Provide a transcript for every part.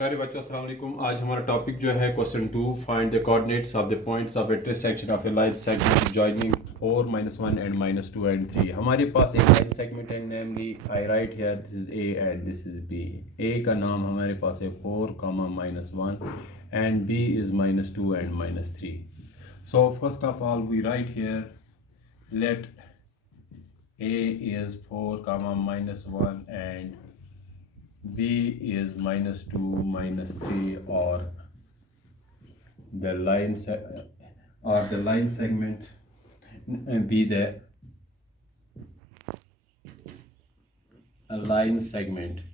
प्यारे बच्चों अस्सलाम वालेकुम। आज हमारा टॉपिक जो है question 2, find the coordinates of the points of A section of A line segment joining 4 -1 and -2 and 3। हमारे पास एक लाइन सेगमेंट है, namely I right here this is A and this is B. A का नाम हमारे पास है 4, -1 and b is -2 and -3। So first of all we write here, let a is 4, -1 and b is -2 -3, or the line segment be the line segment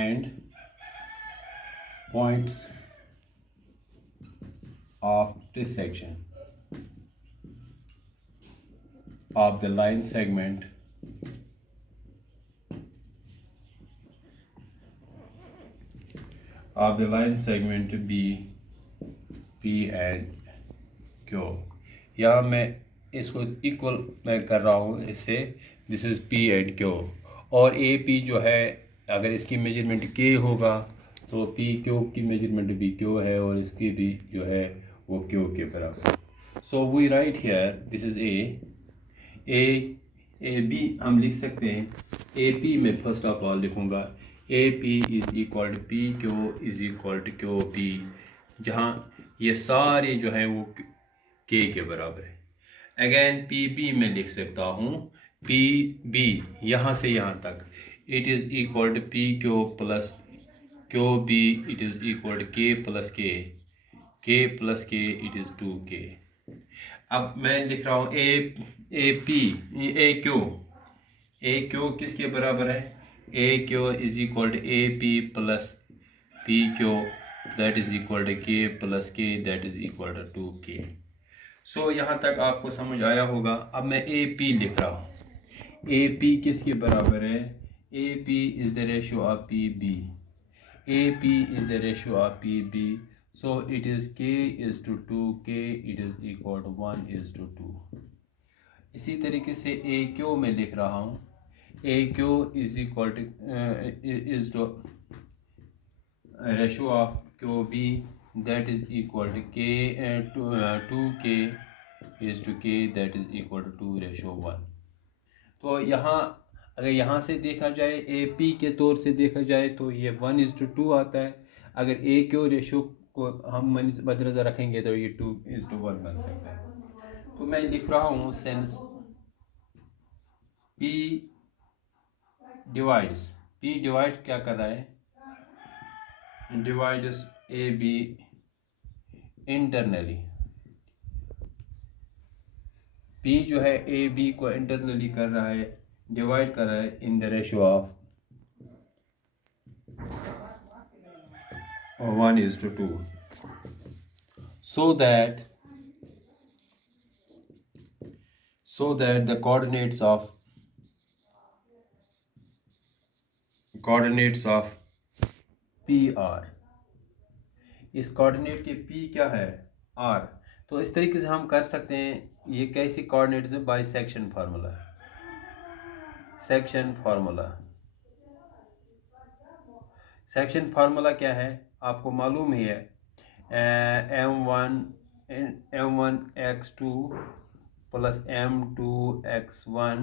and points of intersection of the line segment B, P and Q। यहाँ मैं इसको equal मैं कर रहा हूँ इससे, this is P and Q। और A P जो है, अगर इसकी मेजरमेंट K होगा तो P Q की मेजरमेंट भी Q है और इसकी भी जो है वो Q के बराबर। So we write here this is A B हम लिख सकते हैं। ए पी में फर्स्ट ऑफ ऑल लिखूँगा A P is equal to P Q is equal to Q P, जहाँ ये सारे जो हैं वो के बराबर है। अगेन पी बी में लिख सकता हूँ पी बी यहाँ से यहाँ तक it is equal to P Q plus Q B, it is equal to K plus K it is 2k। अब मैं लिख रहा हूँ ए क्यू किसके बराबर है? A Q is equal to A P plus P Q that is equal to K plus K that is equal to 2k। So यहाँ तक आपको समझ आया होगा। अब मैं ए पी लिख रहा हूँ। ए पी किसके बराबर है? A P is the ratio of P B. A P is the ratio of P B. So it is k is to 2, k it is equal to 1 is to 2। इसी तरीके से ए Q में लिख रहा हूँ। A Q is equal to is to ratio of Q B that is equal to K 2k is to K that is equal to 2:1। तो यहाँ अगर यहाँ से देखा जाए, ए पी के तौर से देखा जाए तो ये 1:2 आता है। अगर ए क्यू रेशो को हम मद्देनजर रखेंगे तो ये 2:1 बन सकता है। तो मैं लिख रहा हूँ सेंस P डिवाइड क्या कर रहा है? Divides A B internally. P जो है ए बी को इंटरनली कर रहा है, डिवाइड कर रहा है in the ratio of 1:2, so that the coordinates of P R, इस कोऑर्डिनेट के P क्या है? R। तो इस तरीके से हम कर सकते हैं। ये कैसी कोऑर्डिनेट्स है? By section formula. Section formula क्या है आपको मालूम ही है। m1 x2 plus m2 x1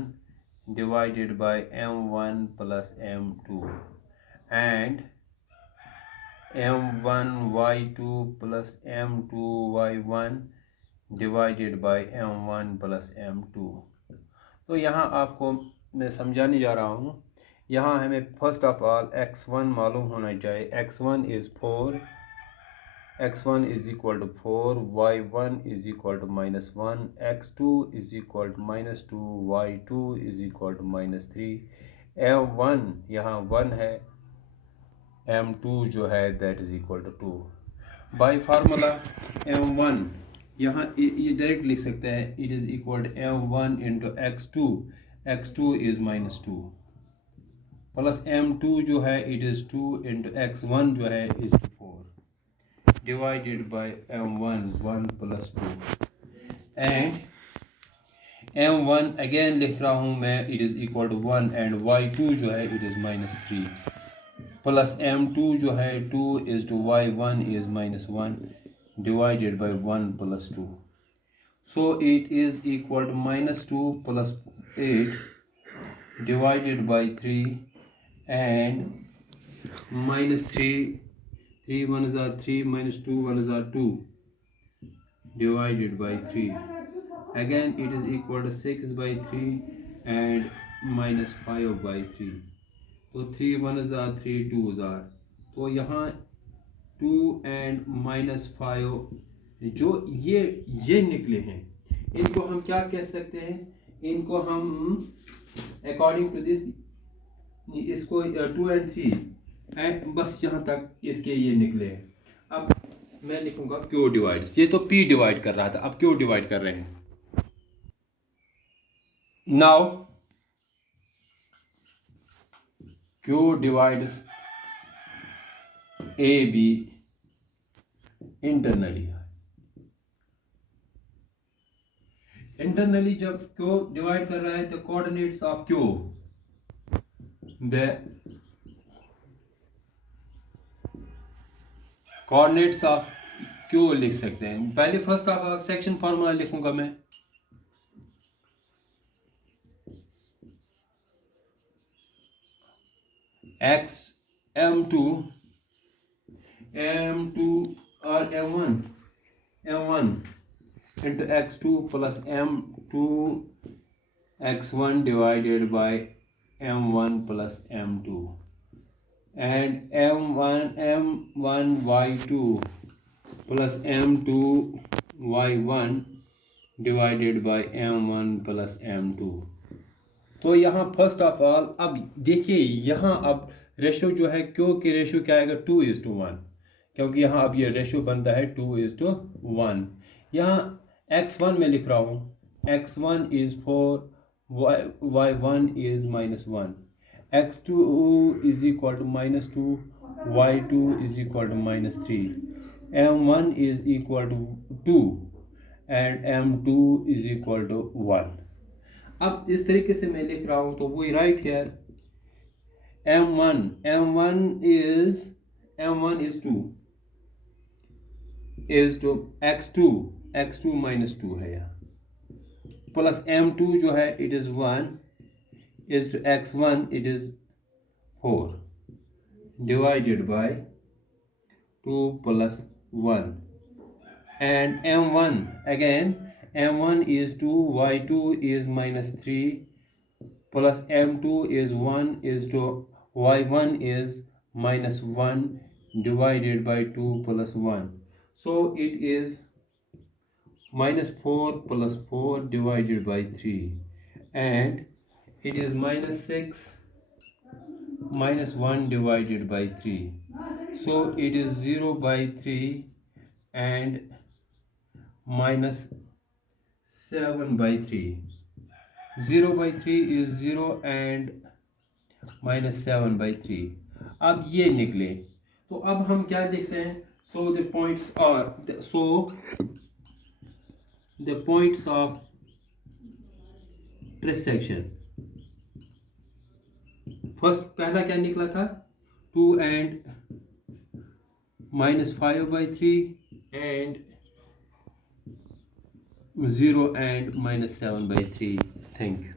divided by m1 plus m2 and m1 y2 plus m2 y1 divided by m1 plus m2। तो यहाँ आपको मैं समझाने जा रहा हूँ। यहाँ हमें फर्स्ट ऑफ ऑल x1 मालूम होना चाहिए। x1 is 4, x1 is equal to 4, y1 is equal to -1, x2 is equal to -2, y2 is equal to -3। m1 यहाँ 1 है, m2 जो है that is equal to 2। By formula m1 यहाँ ये direct लिख सकते हैं, it is equal to m1 into x2 is -2 plus m2 जो है इट इज़ 2 इंटू x1 जो है is 4 divided by m1 1 plus 2 and m1 again लिख रहा हूँ मैं, it is equal to 1 and y2 जो है इट इज़ -3 प्लस m2 जो है 2 is to y1 is -1 divided by 1 plus 2. So it is equal to -2 plus 8 divided by 3 and -3, 3 ones are 3, -2 ones are 2 divided by 3. Again it is equal to 6 by 3 and -5 by 3. तो 3 ones are 3 2s are. तो यहाँ 2 and -5 जो ये निकले हैं, इनको हम क्या कह सकते हैं, इनको हम अकॉर्डिंग टू दिस इसको 2 and 3 एंड बस यहाँ तक इसके ये निकले हैं. अब मैं लिखूंगा क्यू डिवाइड, ये तो पी डिवाइड कर रहा था, अब क्यू डिवाइड कर रहे हैं. Now Q divides A B internally. Internally जब क्यू डिवाइड कर रहा है तो coordinates of Q, the coordinates of Q लिख सकते हैं. पहले फर्स्ट ऑफ सेक्शन फार्मूला लिखूंगा मैं. x m2 और m1 into x2 plus m2 x1 divided by m1 plus m2 and m1 y2 plus m2 y1 divided by m1 plus m2. तो यहाँ first of all अब देखिए, यहाँ अब ratio जो है क्यू की रेशो क्या आएगा, 2:1, क्योंकि यहाँ अब ये रेशो बनता है 2:1. यहाँ x1 में लिख रहा हूँ, x1 is 4, y1 is -1, x2 is equal to -2, y2 is equal to -3, m1 is equal to 2 and m2 is equal to 1. अब इस तरीके से मैं लिख रहा हूँ, तो we write here m1 is 2 is to x2 -2 है यहाँ, प्लस m2 जो है it is 1 is to x1 it is 4 divided by 2 plus 1 and m1 again m1 is 2, y2 is -3 plus m2 is 1 is to y1 is -1 divided by 2 plus 1. So it is -4 plus 4 divided by 3 and it is -6 minus 1 divided by 3. So it is 0 by 3 and -7 by 3. 0 by 3 is 0 and -7 by 3. अब ये निकले, तो अब हम क्या लिख सकते हैं, so the points of intersection. First पहला क्या निकला था, 2 and -5 by 3 and 0 and -7 by 3. Thank you.